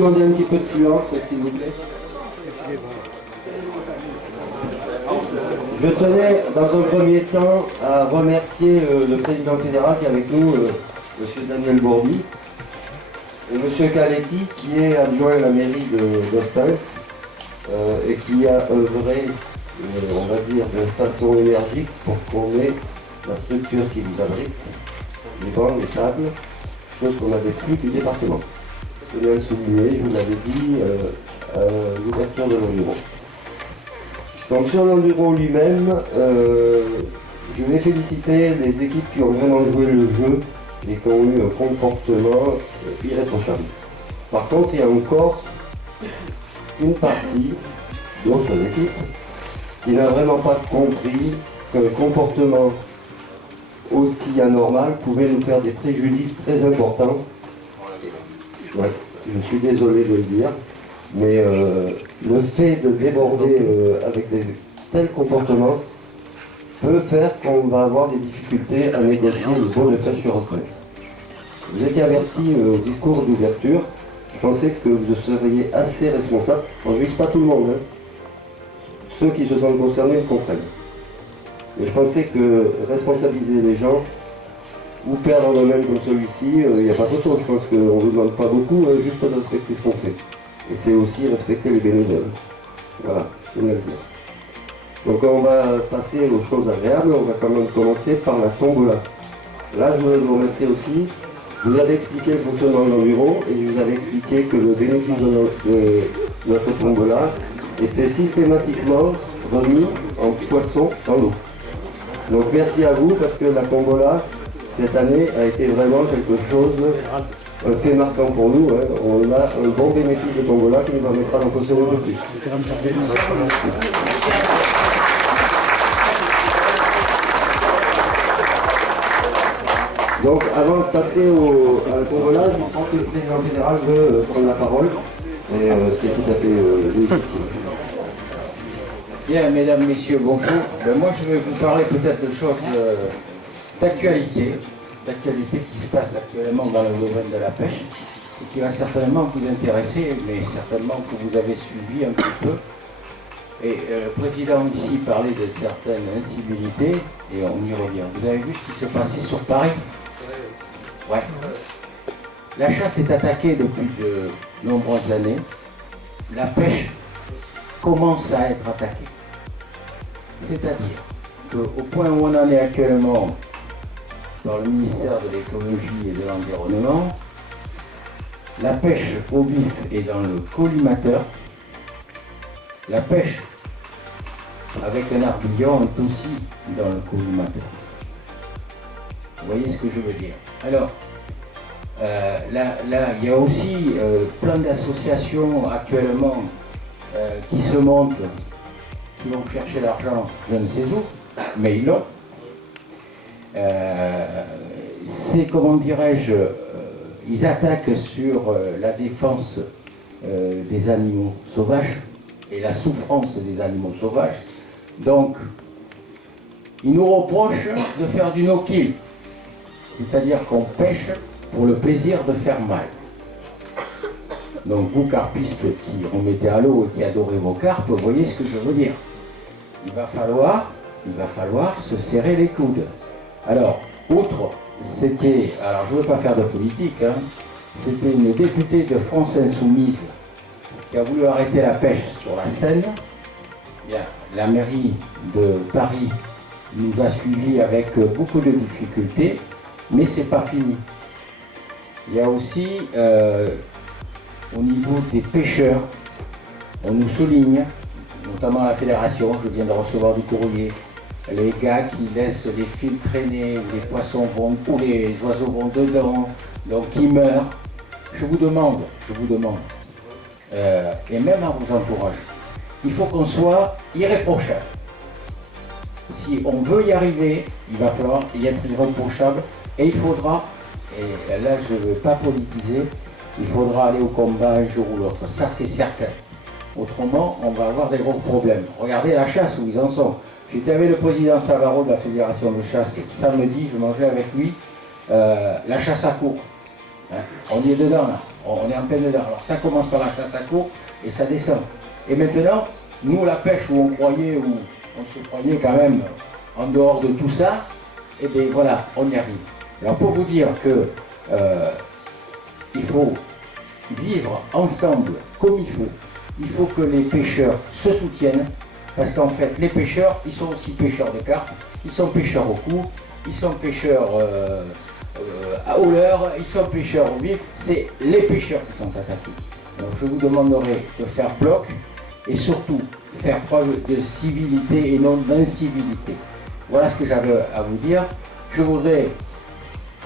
demander un petit peu de silence, s'il vous plaît. Je tenais, dans un premier temps, à remercier le président fédéral qui est avec nous, M. Daniel Bourdi, et M. Caletti, qui est adjoint à la mairie d'Ostens, et qui a œuvré, on va dire, de façon énergique pour qu'on ait la structure qui vous abrite, les bancs, les tables, chose qu'on n'avait plus du département. Je tenais à le souligner, je vous l'avais dit, à l'ouverture de l'enduro. Donc sur l'enduro lui-même, je vais féliciter les équipes qui ont vraiment joué le jeu et qui ont eu un comportement irréprochable. Par contre, il y a encore une partie d'autres équipes qui n'a vraiment pas compris qu'un comportement aussi anormal pouvait nous faire des préjudices très importants. Ouais, je suis désolé de le dire, mais le fait de déborder avec des tels comportements peut faire qu'on va avoir des difficultés à négocier le zone de pêche sur Ostens. Vous étiez averti au discours d'ouverture, je pensais que vous seriez assez responsable. Bon, je ne vise pas tout le monde, hein. Ceux qui se sentent concernés le comprennent. Mais je pensais que responsabiliser les gens, ou perdre un domaine comme celui-ci, il n'y a pas photo. Je pense qu'on ne vous demande pas beaucoup, juste de respecter ce qu'on fait. Et c'est aussi respecter les bénévoles. Voilà, je tenais à le dire. Donc on va passer aux choses agréables. On va quand même commencer par la tombola. Là, je voulais vous remercier aussi. Je vous avais expliqué le fonctionnement de l'enduro et je vous avais expliqué que le bénéfice de notre tombola était systématiquement remis en poisson dans l'eau. Donc merci à vous parce que la tombola, cette année, a été vraiment quelque chose, un fait marquant pour nous. Hein. On a un bon bénéfice de tombola qui nous permettra d'en posséder un peu plus. Donc avant de passer à la tombola, je crois que le président fédéral veut prendre la parole, et, ce qui est tout à fait légitime. Bien, mesdames, messieurs, bonjour. Moi, je vais vous parler peut-être de choses d'actualité qui se passe actuellement dans le domaine de la pêche et qui va certainement vous intéresser, mais certainement que vous avez suivi un petit peu. Et le président ici parlait de certaines incivilités et on y revient. Vous avez vu ce qui s'est passé sur Paris? Ouais. La chasse est attaquée depuis de nombreuses années. La pêche commence à être attaquée. C'est-à-dire qu'au point où on en est actuellement dans le ministère de l'écologie et de l'environnement, la pêche au vif est dans le collimateur, la pêche avec un arbillon est aussi dans le collimateur. Vous voyez ce que je veux dire? Alors, là, il y a aussi plein d'associations actuellement qui se montent, qui vont chercher l'argent, je ne sais où, mais ils l'ont. C'est, comment dirais-je, ils attaquent sur la défense des animaux sauvages et la souffrance des animaux sauvages. Donc, ils nous reprochent de faire du no-kill, c'est-à-dire qu'on pêche pour le plaisir de faire mal. Donc vous, carpistes qui remettez à l'eau et qui adorez vos carpes, vous voyez ce que je veux dire. Il va falloir se serrer les coudes. Alors, outre, c'était, alors je ne veux pas faire de politique, hein, c'était une députée de France Insoumise qui a voulu arrêter la pêche sur la Seine. Bien, la mairie de Paris nous a suivis avec beaucoup de difficultés, mais c'est pas fini. Il y a aussi, au niveau des pêcheurs, on nous souligne, notamment la fédération, je viens de recevoir du courrier, les gars qui laissent les fils traîner, où les poissons vont, où les oiseaux vont dedans, donc ils meurent. Je vous demande, et même à vos entourages, il faut qu'on soit irréprochable. Si on veut y arriver, il va falloir y être irréprochable, et il faudra, et là je ne veux pas politiser, il faudra aller au combat un jour ou l'autre, ça c'est certain. Autrement, on va avoir des gros problèmes. Regardez la chasse où ils en sont. J'étais avec le président Savaro de la fédération de chasse samedi, je mangeais avec lui la chasse à courre. Hein. On y est dedans, là. On est en plein dedans. Alors ça commence par la chasse à courre et ça descend. Et maintenant, nous, la pêche où on croyait, où on se croyait quand même en dehors de tout ça, et bien voilà, on y arrive. Alors pour vous dire que il faut vivre ensemble comme il faut que les pêcheurs se soutiennent, parce qu'en fait, les pêcheurs, ils sont aussi pêcheurs de carpe, ils sont pêcheurs au cou, ils sont pêcheurs au leurre, ils sont pêcheurs au vif, c'est les pêcheurs qui sont attaqués. Donc je vous demanderai de faire bloc et surtout faire preuve de civilité et non d'incivilité. Voilà ce que j'avais à vous dire. Je voudrais,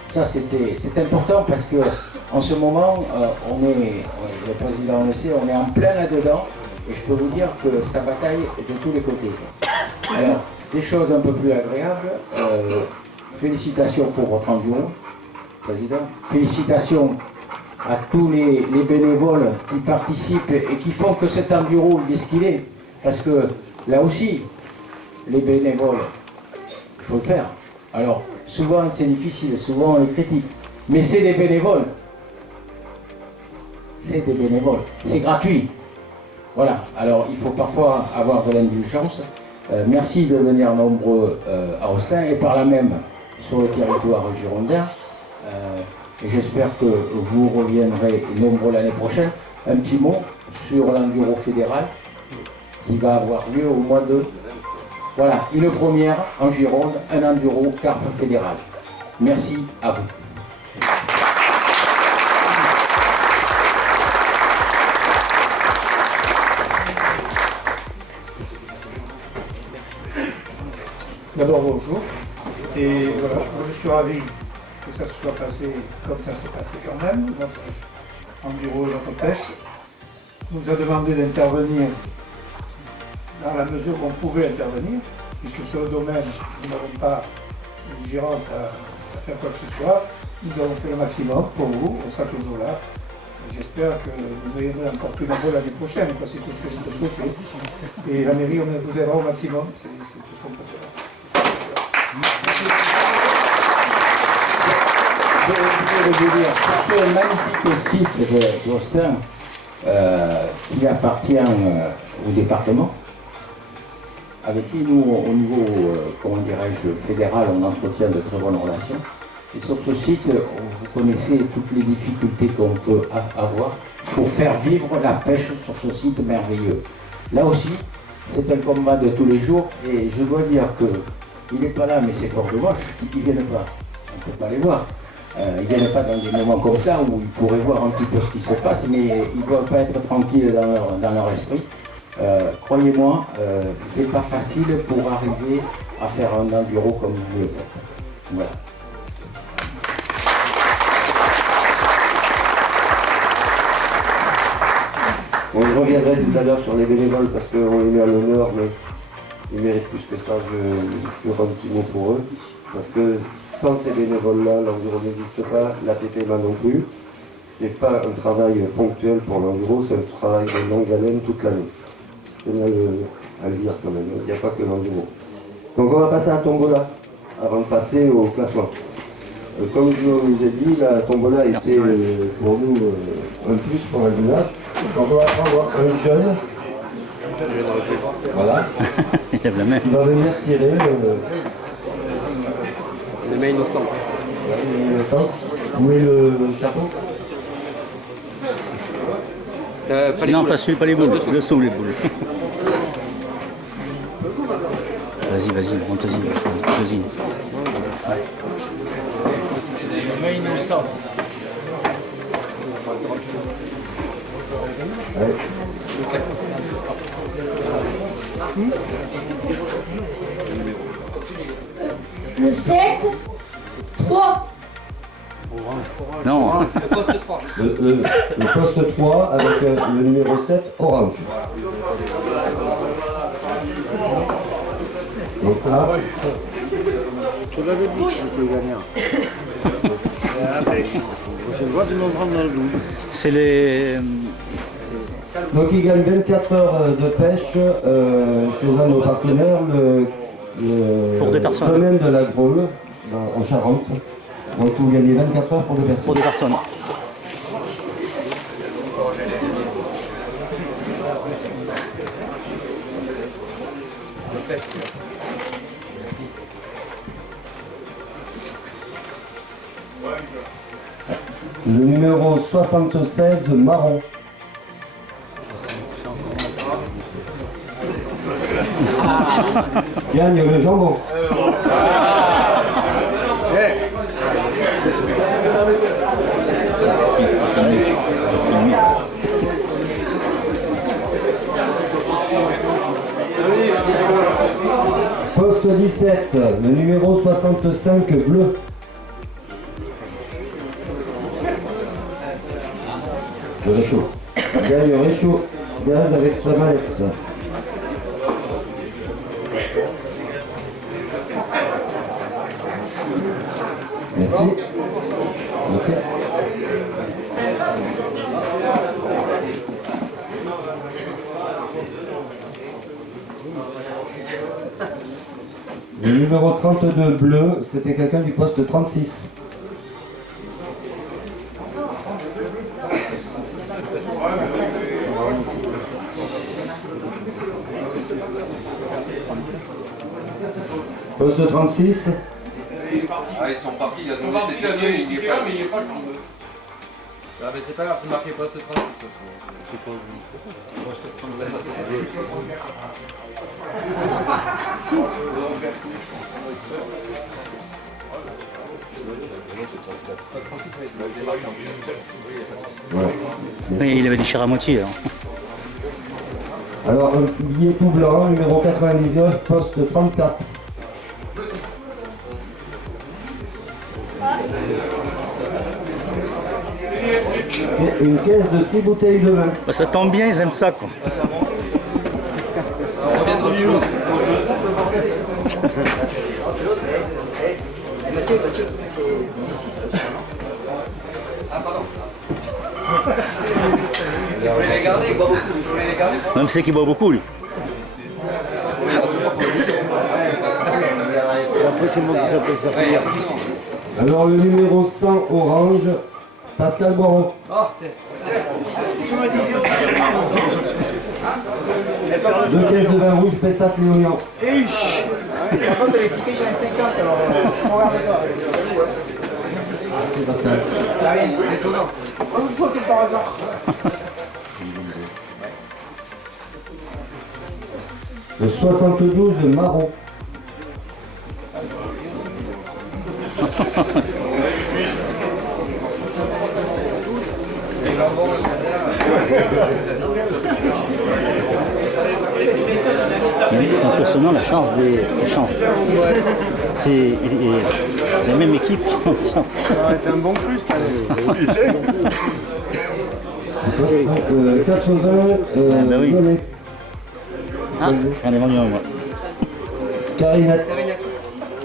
ça c'est important parce que en ce moment, le président le sait, on est en plein là-dedans et je peux vous dire que ça bataille de tous les côtés. Alors, des choses un peu plus agréables, félicitations pour votre enduro, président. Félicitations à tous les bénévoles qui participent et qui font que cet enduro il est ce qu'il est. Parce que là aussi, les bénévoles, il faut le faire. Alors, souvent c'est difficile, souvent on les critique. Mais c'est des bénévoles. C'est des bénévoles. C'est gratuit. Voilà. Alors, il faut parfois avoir de l'indulgence. Merci de venir nombreux à Austin et par là même sur le territoire girondin. Et j'espère que vous reviendrez nombreux l'année prochaine. Un petit mot sur l'enduro fédéral qui va avoir lieu au mois de... Voilà, une première en Gironde, un enduro carpe fédéral. Merci à vous. D'abord bonjour, et voilà, moi je suis ravi que ça se soit passé comme ça s'est passé quand même. Notre enduro, notre pêche nous a demandé d'intervenir dans la mesure qu'on pouvait intervenir, puisque sur le domaine nous n'avons pas de gérance à faire quoi que ce soit. Nous avons fait le maximum pour vous, on sera toujours là. J'espère que vous viendrez encore plus nombreux l'année prochaine, c'est tout ce que je peux souhaiter. Et la mairie, on vous aidera au maximum, c'est tout ce qu'on peut faire. Je voudrais vous dire, sur ce magnifique site d'Austin qui appartient au département, avec qui nous, au niveau, comment dirais-je, fédéral, on entretient de très bonnes relations. Et sur ce site, vous connaissez toutes les difficultés qu'on peut avoir pour faire vivre la pêche sur ce site merveilleux. Là aussi, c'est un combat de tous les jours et je dois dire que il n'est pas là, mais c'est fort dommage qu'ils ne viennent pas. On ne peut pas les voir. Ils ne viennent pas dans des moments comme ça où ils pourraient voir un petit peu ce qui se passe, mais ils ne doivent pas être tranquilles dans leur esprit. Croyez-moi, c'est pas facile pour arriver à faire un enduro comme vous le faites. Voilà. Bon, je reviendrai tout à l'heure sur les bénévoles parce qu'on les met à l'honneur, mais ils méritent plus que ça. Je rends un petit mot pour eux. Parce que sans ces bénévoles-là, l'enduro n'existe pas, la PPMA non plus. C'est pas un travail ponctuel pour l'enduro, c'est un travail de longue haleine toute l'année. Je tenais à le dire quand même, il n'y a pas que l'enduro. Donc on va passer à la tombola, avant de passer au classement. Comme je vous ai dit, la tombola était pour nous un plus pour le village. Donc on va prendre un jeune, voilà, Il lève la main. qui va venir tirer Les mains innocentes. Où est le chapeau? Non, pas celui, pas les boules. Dessous les boules. Vas-y, monte-y. Les mains innocentes. Ouais. Le 7, 3. Non. Le poste 3 avec le numéro 7 orange. Donc là, C'est les... donc il gagne 24 heures de pêche chez un de nos partenaires, Pour deux personnes. domaine de la Grole, en Charente. Donc vous gagnez 24 heures pour deux personnes. pour des personnes. Le numéro 76 de marron. Gagne le jambon. Poste 17, le numéro 65 bleu. Le réchaud. Gagne le réchaud. Gaz avec sa mallette. Merci. Ok. Le numéro 32 bleu, c'était quelqu'un du poste 36. Poste 36. Ah, ils sont partis, ils ont laissé quelqu'un, il n'y est pas. mais il n'est pas le 32. Ah, mais c'est pas grave, c'est marqué poste 36. C'est pas poste 36. Voilà. Oui, il avait déchiré à moitié. Hein. Alors, un billet tout blanc, numéro 99, poste 34. Et une caisse de 6 bouteilles de vin. Bah, ça tombe bien, ils aiment ça. Quoi. On revient d'autre chose. Ah, pardon. Vous voulez les garder, il boit beaucoup. Vous voulez les garder? Même c'est qu'il boit beaucoup, lui. Alors, le numéro 100 orange, Pascal Boiron. Deux caisses de vin rouge, Pessac Léognan. Merci Pascal. Le 72 marron. C'est impressionnant la chance des chances. C'est la même équipe qui en tient. Ça aurait été un bon cru cette année. 80 bah oui. violet. Ah, j'en ai vendu un moi. Carinette.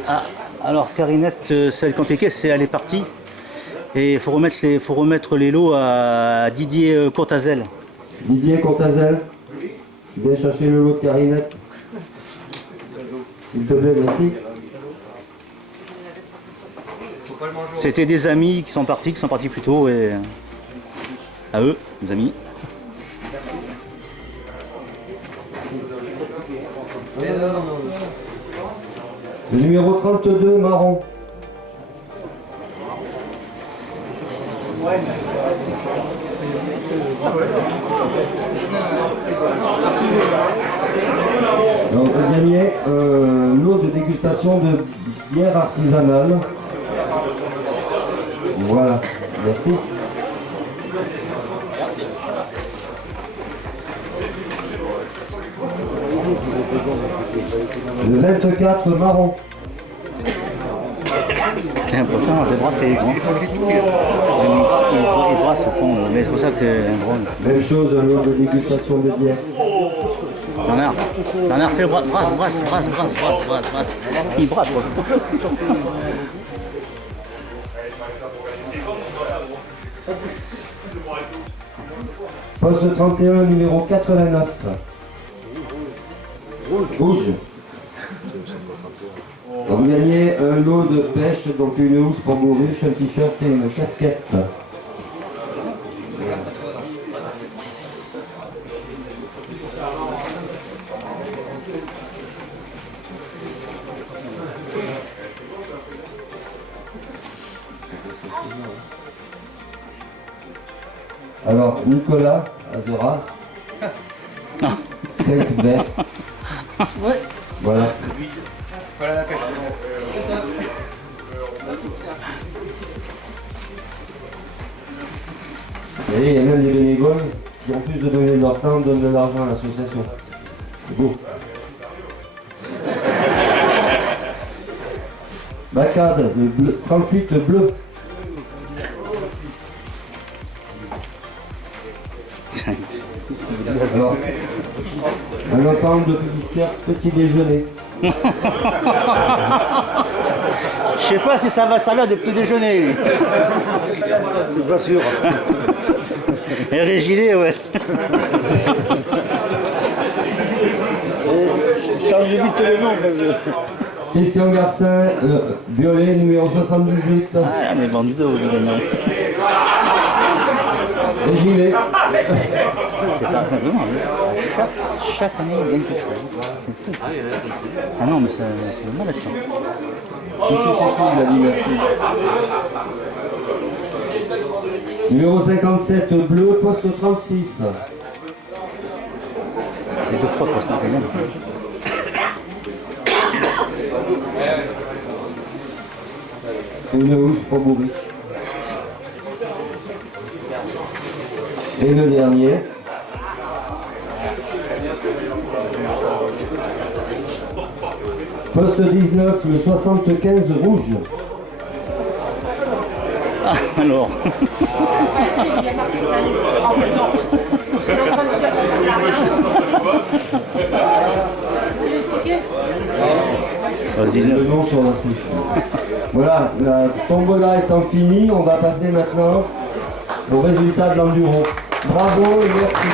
Ah, alors Carinette, celle compliquée, c'est elle est partie. Et il faut remettre les lots à Didier Courtazel. Didier Courtazel. Viens chercher le lot de Carinette. S'il te plaît, merci. C'était des amis qui sont partis plus tôt et à eux, les amis. Le numéro 32, marron. Donc, vous gagnez un lot de dégustation de bière artisanale. Voilà, merci. Le 24 marron. Pourtant, c'est brassé. Hein. Il brasse au fond, mais c'est pour ça que un drone. Même chose, un lot de dégustation de bière. Bernard, fais brasse. Il brasse. Quoi. Poste 31, numéro 89. Rouge. Vous gagnez un lot de pêche, donc une housse pour bourruche, un t-shirt et une casquette. Alors, Nicolas Azora. 5 verts. Voilà. Voilà la pêche. Et il y a même des bénévoles qui, en plus de donner de leur temps, donnent de l'argent à l'association. C'est beau. Bacade, de bleu, 38 bleu. Alors, un ensemble de publicitaires petit déjeuner. Je sais pas si ça va servir de petit déjeuner, lui. C'est pas sûr. Et Régilé, ouais. Change vite les noms, parce que... Christian Garcin, violet numéro 78. Ah, on est vendu de haut, évidemment. Et gilet. C'est pas vraiment. Chaque année, il gagne quelque chose. C'est fou. Ah non, mais c'est mal à temps. Tout suffit, il a dit merci. Numéro 57, bleu, poste 36. C'est 2 fois pour ça, c'est bien. Et le rouge pour Boris. Et le dernier. Poste 19, le 75 rouge. Ah, alors. Le nom sur la souche. Voilà, la tombola étant finie, on va passer maintenant au résultat de l'enduro. Bravo et merci.